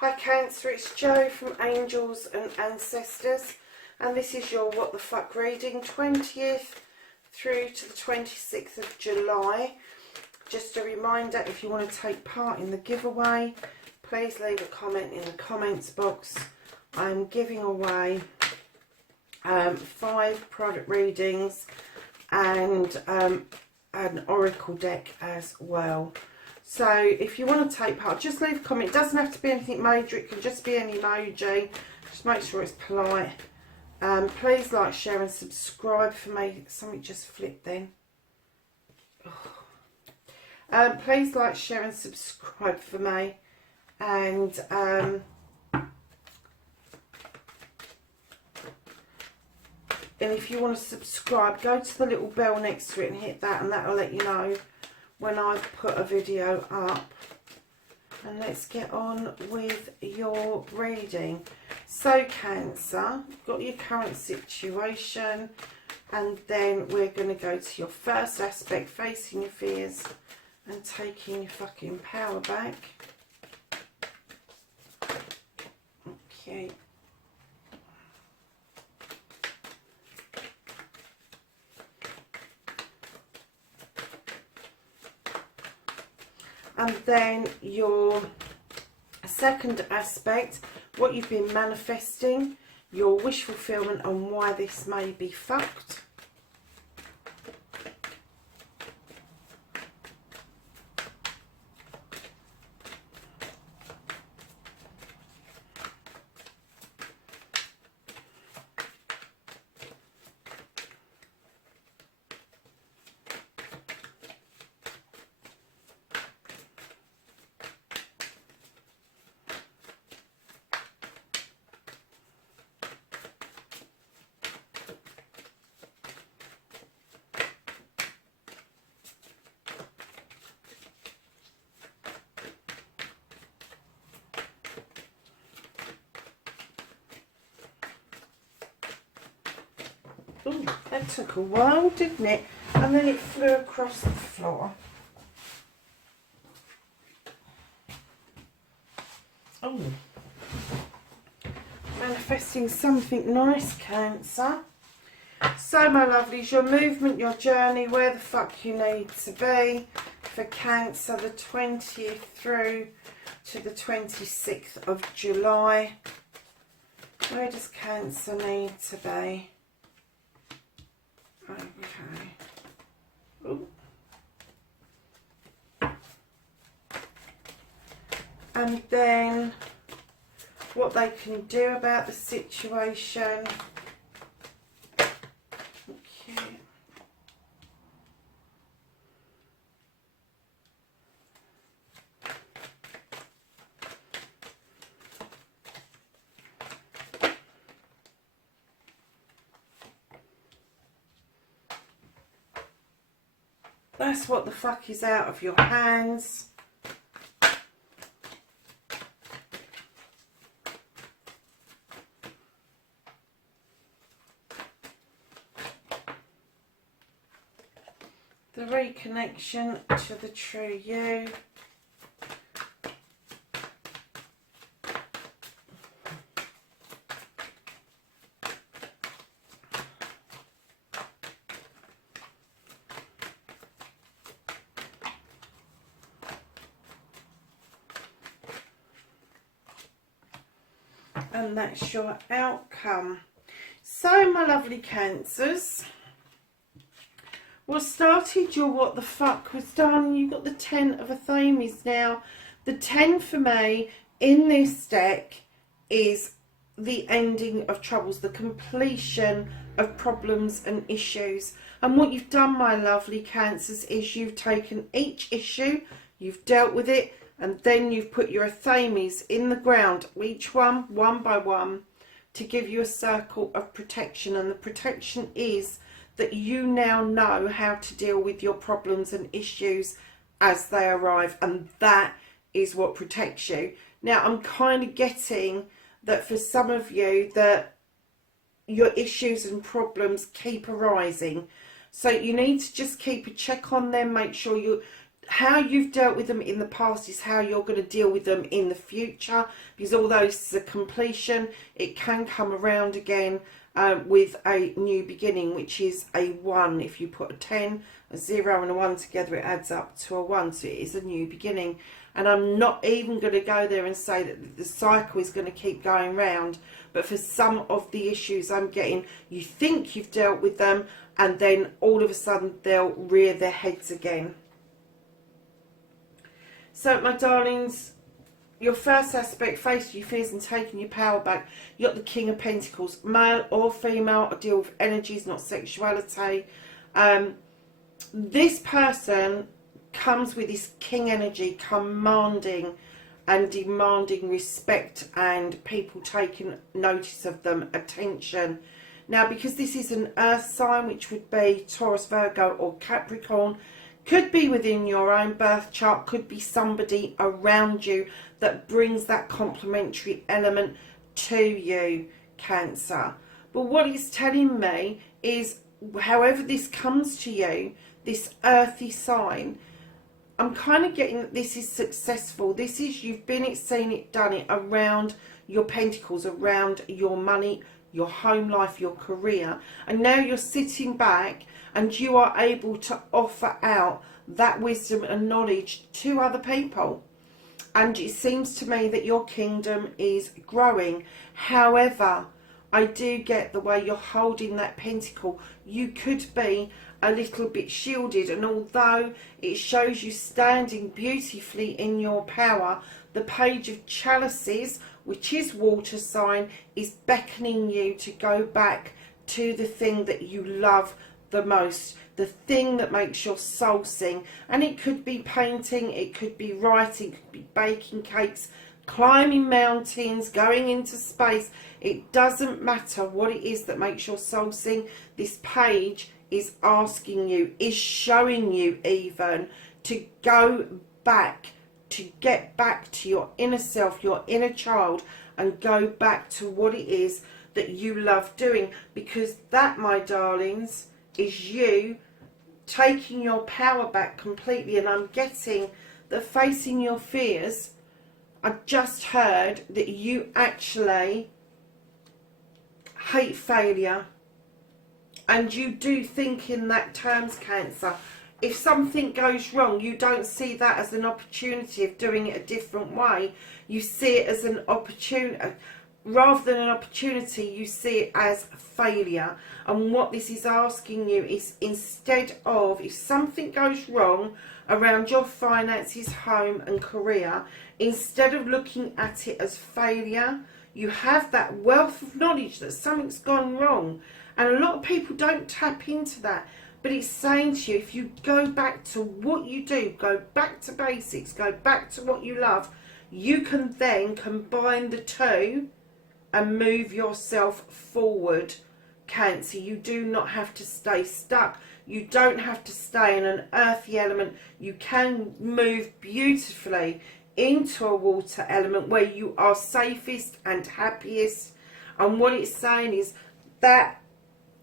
Hi Cancer, it's Jo from Angels and Ancestors, and this is your What the Fuck reading, 20th through to the 26th of July. Just a reminder, if you want to take part in the giveaway, please leave a comment in the comments box. I'm giving away 5 private readings and an oracle deck as well. So if you want to take part, just leave a comment. It doesn't have to be anything major, it can just be an emoji. Just make sure it's polite. Please like, share and subscribe for me. Something just flipped then. Please like, share and subscribe for me. And if you want to subscribe, go to the little bell next to it and hit that, and that will let you know when I put a video up. And let's get on with your reading. So Cancer, you've got your current situation, and then we're going to go to your first aspect, facing your fears and taking your fucking power back. Okay. And then your second aspect, what you've been manifesting, your wish fulfillment and why this may be fucked. Ooh, that took a while, didn't it? And then it flew across the floor. Oh, manifesting something nice, Cancer. So, my lovelies, your movement, your journey, where the fuck you need to be for Cancer, the 20th through to the 26th of July. Where does Cancer need to be? Okay. Ooh. And then what they can do about the situation. Okay. That's what the fuck is out of your hands. The reconnection to the true you. And that's your outcome. So, my lovely Cancers, what started your what the fuck was done. You got the 10 of Athames now. The 10 for me in this deck is the ending of troubles, the completion of problems and issues. And what you've done, my lovely Cancers, is you've taken each issue, you've dealt with it, and then you've put your Athames in the ground, each one by one, to give you a circle of protection. And the protection is that you now know how to deal with your problems and issues as they arrive. And that is what protects you. Now, I'm kind of getting that for some of you, that your issues and problems keep arising. So you need to just keep a check on them, make sure you how you've dealt with them in the past is how you're going to deal with them in the future, because although this is a completion, it can come around again with a new beginning, which is a 1. If you put a 10, a 0 and a 1 together, it adds up to a 1, so it is a new beginning. And I'm not even going to go there and say that the cycle is going to keep going round, but for some of the issues I'm getting, you think you've dealt with them, and then all of a sudden they'll rear their heads again. So, my darlings, your first aspect, facing your fears and taking your power back. You got the King of Pentacles, male or female. I deal with energies, not sexuality. This person comes with this king energy, commanding and demanding respect and people taking notice of them, attention. Now, because this is an earth sign, which would be Taurus, Virgo or Capricorn, could be within your own birth chart, could be somebody around you that brings that complementary element to you, Cancer. But what it's telling me is, however this comes to you, this earthy sign, I'm kind of getting that this is successful. This is, you've been it, seen it, done it around your pentacles, around your money, your home life, your career. And now you're sitting back and you are able to offer out that wisdom and knowledge to other people. And it seems to me that your kingdom is growing. However, I do get the way you're holding that pentacle. You could be a little bit shielded, and although it shows you standing beautifully in your power, the Page of Chalices, which is water sign, is beckoning you to go back to the thing that you love the most, the thing that makes your soul sing. And it could be painting, it could be writing, it could be baking cakes, climbing mountains, going into space. It doesn't matter what it is that makes your soul sing. This page is asking you, is showing you even, to go back, to get back to your inner self, your inner child, and go back to what it is that you love doing. Because that, my darlings, is you taking your power back completely. And I'm getting that facing your fears, I just heard that you actually hate failure. And you do think in that terms, Cancer. If something goes wrong, you don't see that as an opportunity of doing it a different way. You see it as an opportunity. Rather than an opportunity, you see it as failure. And what this is asking you is, instead of, if something goes wrong around your finances, home and career, instead of looking at it as failure, you have that wealth of knowledge that something's gone wrong. And a lot of people don't tap into that. But it's saying to you, if you go back to what you do, go back to basics, go back to what you love, you can then combine the two and move yourself forward, Cancer. You do not have to stay stuck. You don't have to stay in an earthy element. You can move beautifully into a water element where you are safest and happiest. And what it's saying is that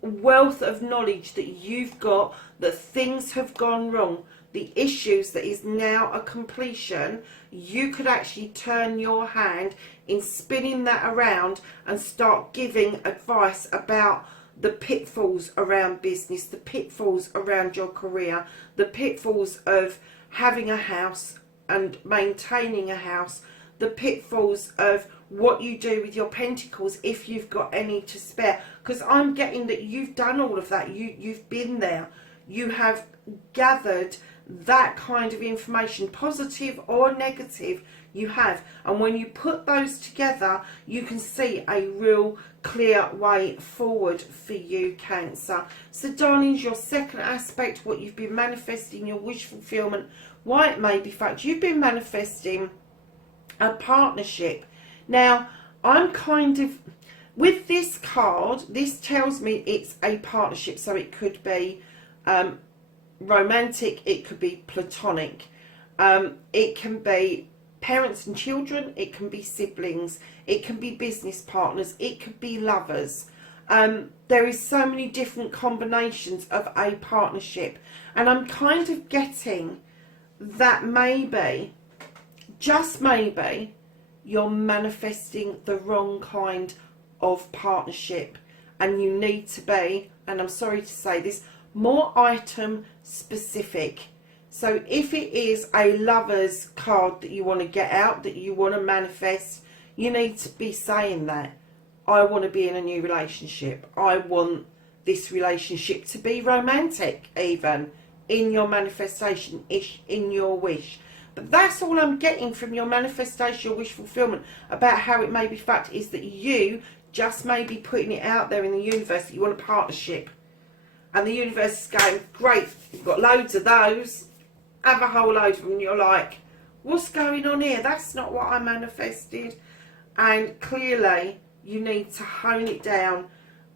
wealth of knowledge that you've got, that things have gone wrong, the issues that is now a completion, you could actually turn your hand in spinning that around and start giving advice about the pitfalls around business, the pitfalls around your career, the pitfalls of having a house and maintaining a house, the pitfalls of what you do with your pentacles if you've got any to spare. Because I'm getting that you've done all of that. You've been there. You have gathered that kind of information, positive or negative, you have. And when you put those together, you can see a real clear way forward for you, Cancer. So, darlings, your second aspect, what you've been manifesting, your wish fulfillment, why it may be fact, you've been manifesting a partnership. Now, I'm kind of, with this card, this tells me it's a partnership. So it could be romantic, it could be platonic, it can be parents and children, it can be siblings, it can be business partners, it could be lovers. There is so many different combinations of a partnership. And I'm kind of getting that maybe, just maybe, you're manifesting the wrong kind of partnership, and you need to be, and I'm sorry to say this, more item specific. So if it is a lover's card that you want to get out, that you want to manifest, you need to be saying that. I want to be in a new relationship. I want this relationship to be romantic, even in your manifestation, in your wish. But that's all I'm getting from your manifestation, your wish fulfillment, about how it may be fact, is that you just may be putting it out there in the universe that you want a partnership. And the universe is going, great, you've got loads of those. Have a whole load of them. And you're like, what's going on here? That's not what I manifested. And clearly, you need to hone it down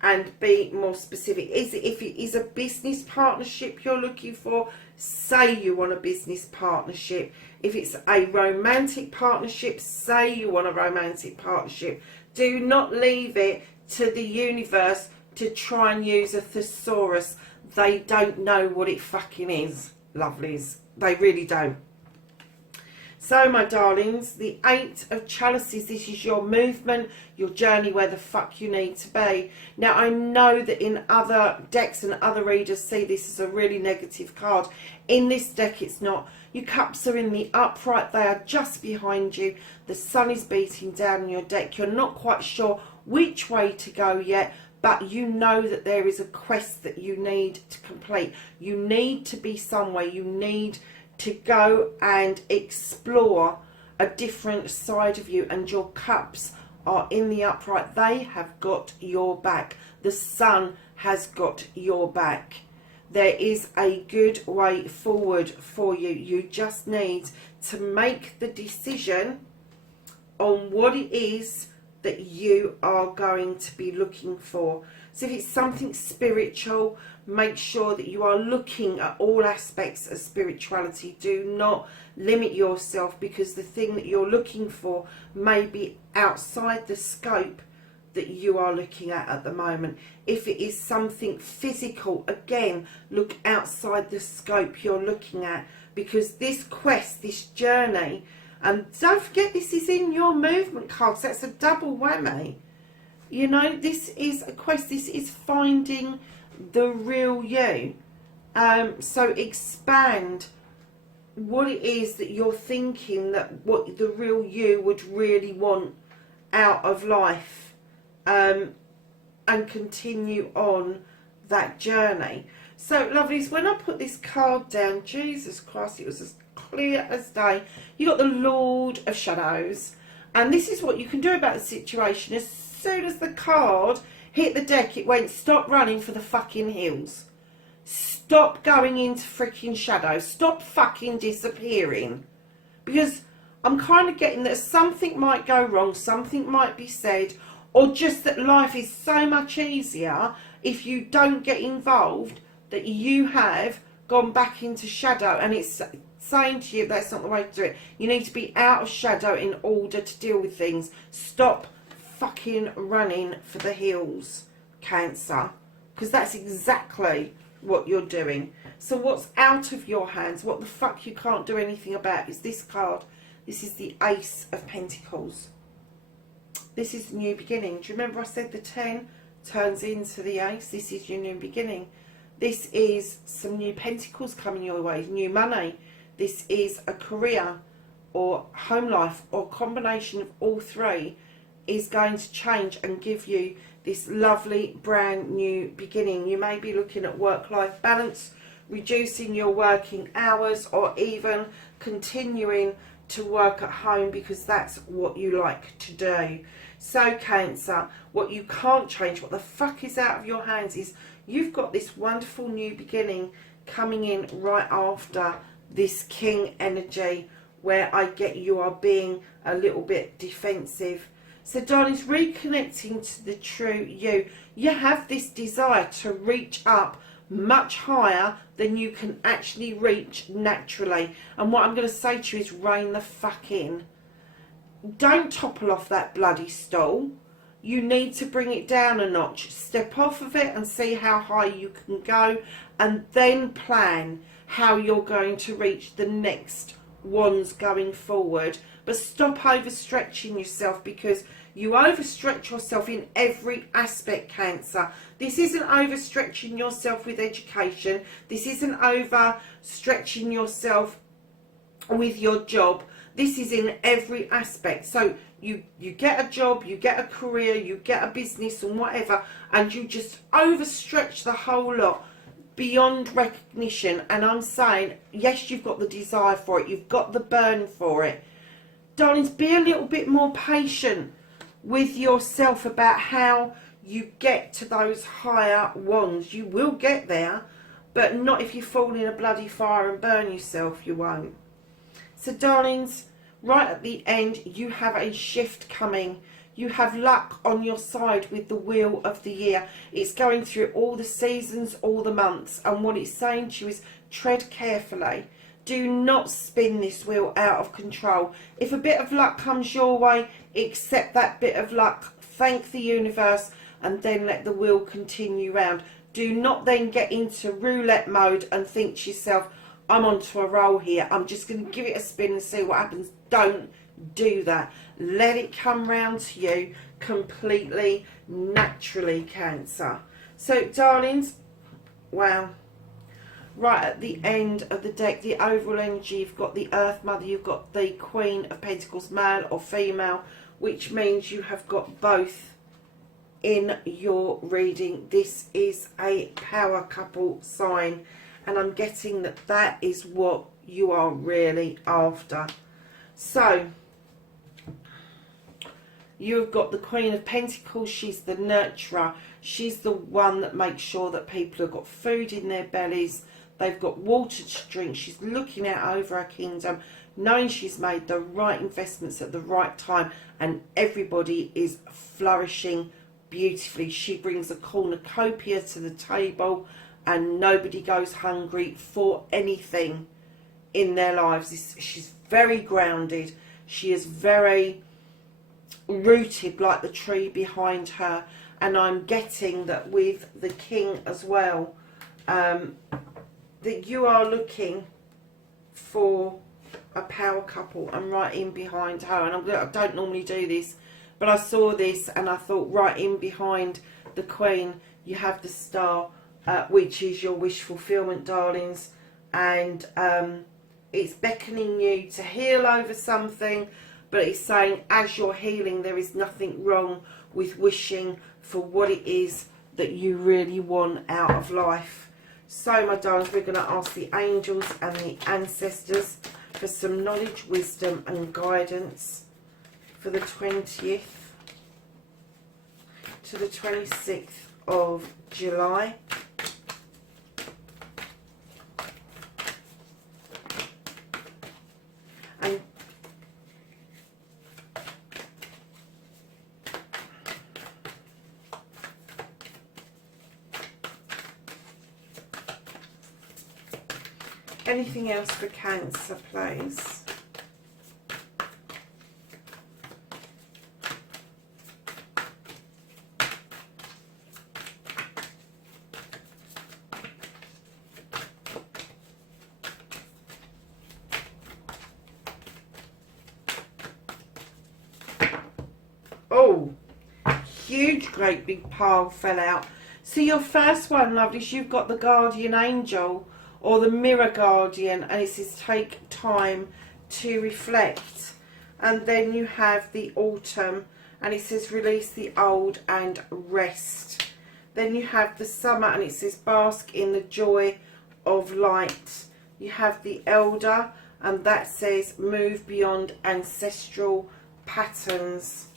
and be more specific. If it is a business partnership you're looking for, say you want a business partnership. If it's a romantic partnership, say you want a romantic partnership. Do not leave it to the universe to try and use a thesaurus. They don't know what it fucking is, lovelies. They really don't. So, my darlings, the Eight of Chalices, this is your movement, your journey, where the fuck you need to be. Now, I know that in other decks and other readers see this as a really negative card. In this deck, it's not. Your cups are in the upright. They are just behind you. The sun is beating down on your deck. You're not quite sure which way to go yet, but you know that there is a quest that you need to complete. You need to be somewhere. You need to go and explore a different side of you, and your cups are in the upright. They have got your back. The sun has got your back. There is a good way forward for you. You just need to make the decision on what it is that you are going to be looking for. So if it's something spiritual, make sure that you are looking at all aspects of spirituality. Do not limit yourself, because the thing that you're looking for may be outside the scope that you are looking at the moment. If it is something physical, again, look outside the scope you're looking at, because this quest, this journey, and don't forget this is in your movement cards, that's a double whammy. You know, this is a quest, this is finding the real you. So expand what it is that you're thinking, that what the real you would really want out of life, and continue on that journey. So, lovelies, when I put this card down, Jesus Christ, it was as clear as day. You got the Lord of Shadows, and this is what you can do about the situation. As soon as the card hit the deck, it went, stop running for the fucking hills. Stop going into freaking shadows. Stop fucking disappearing. Because I'm kind of getting that something might go wrong, something might be said, or just that life is so much easier if you don't get involved, that you have gone back into shadow, and it's saying to you that's not the way to do it. You need to be out of shadow in order to deal with things. Stop fucking running for the hills, Cancer, because that's exactly what you're doing. So what's out of your hands, what the fuck you can't do anything about, is this card. This is the Ace of Pentacles. This is a new beginning. Do you remember I said the 10 turns into the Ace? This is your new beginning. This is some new pentacles coming your way, new money. This is a career or home life, or combination of all three is going to change and give you this lovely brand new beginning. You may be looking at work-life balance, reducing your working hours, or even continuing to work at home because that's what you like to do. So, Cancer, what you can't change, what the fuck is out of your hands, is you've got this wonderful new beginning coming in right after this King energy, where I get you are being a little bit defensive. So, darlings, reconnecting to the true you. You have this desire to reach up much higher than you can actually reach naturally. And what I'm going to say to you is rein the fuck in. Don't topple off that bloody stool. You need to bring it down a notch. Step off of it and see how high you can go, and then plan how you're going to reach the next ones going forward. But stop overstretching yourself, because you overstretch yourself in every aspect, Cancer. This isn't overstretching yourself with education. This isn't overstretching yourself with your job. This is in every aspect. So you get a job, you get a career, you get a business and whatever, and you just overstretch the whole lot beyond recognition. And I'm saying, yes, you've got the desire for it, you've got the burn for it. Darlings, be a little bit more patient with yourself about how you get to those higher wands. You will get there, but not if you fall in a bloody fire and burn yourself. You won't. So darlings, right at the end, you have a shift coming. You have luck on your side with the wheel of the year. It's going through all the seasons, all the months, and what it's saying to you is tread carefully. Do not spin this wheel out of control. If a bit of luck comes your way, accept that bit of luck, thank the universe, and then let the wheel continue round. Do not then get into roulette mode and think to yourself, I'm onto a roll here, I'm just going to give it a spin and see what happens. Don't do that. Let it come round to you completely naturally, Cancer. So darlings, wow, right at the end of the deck, the overall energy, you've got the Earth Mother, you've got the Queen of Pentacles, male or female, which means you have got both in your reading. This is a power couple sign, and I'm getting that that is what you are really after. So you've got the Queen of Pentacles. She's the nurturer. She's the one that makes sure that people have got food in their bellies, they've got water to drink. She's looking out over her kingdom, knowing she's made the right investments at the right time, and everybody is flourishing beautifully. She brings a cornucopia to the table, and nobody goes hungry for anything in their lives. She's very grounded. She is very rooted like the tree behind her. And I'm getting that with the King as well, that you are looking for a power couple. I'm right in behind her, and I don't normally do this, but I saw this and I thought, right in behind the Queen you have the Star, which is your wish fulfillment, darlings, and it's beckoning you to heal over something, but it's saying as you're healing, there is nothing wrong with wishing for what it is that you really want out of life. So my darlings, we're going to ask the angels and the ancestors for some knowledge, wisdom and guidance for the 20th to the 26th of July. And anything else for Cancer, please? Oh, huge, great big pile fell out. So your first one, lovelies, you've got the Guardian Angel, or the Mirror Guardian, and it says take time to reflect. And then you have the Autumn, and it says release the old and rest. Then you have the Summer, and it says bask in the joy of light. You have the Elder, and that says move beyond ancestral patterns.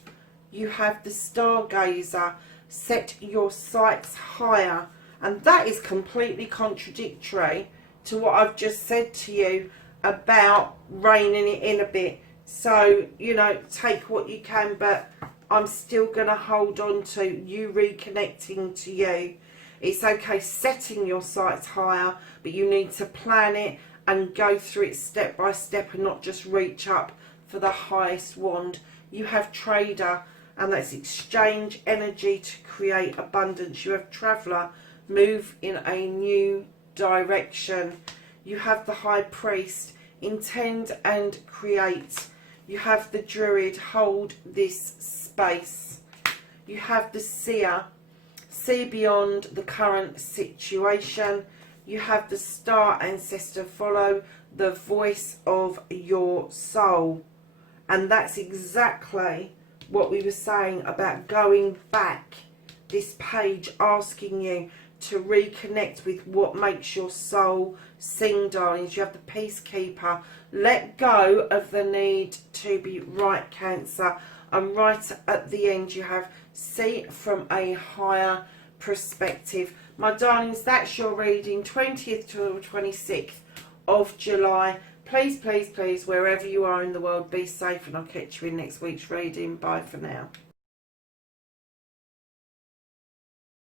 You have the Stargazer, set your sights higher, and that is completely contradictory to what I've just said to you about reining it in a bit. So, you know, take what you can, but I'm still going to hold on to you reconnecting to you. It's okay setting your sights higher, but you need to plan it and go through it step by step and not just reach up for the highest wand. You have Trader, and that's exchange energy to create abundance. You have Traveller, move in a new direction. You have the High Priest, intend and create. You have the Druid, hold this space. You have the Seer, see beyond the current situation. You have the Star Ancestor, follow the voice of your soul. And that's exactly what we were saying about going back this page, asking you to reconnect with what makes your soul sing, darlings. You have the Peacekeeper. Let go of the need to be right, Cancer. And right at the end you have see from a higher perspective. My darlings, that's your reading, 20th to 26th of July. Please, please, please, wherever you are in the world, be safe, and I'll catch you in next week's reading. Bye for now.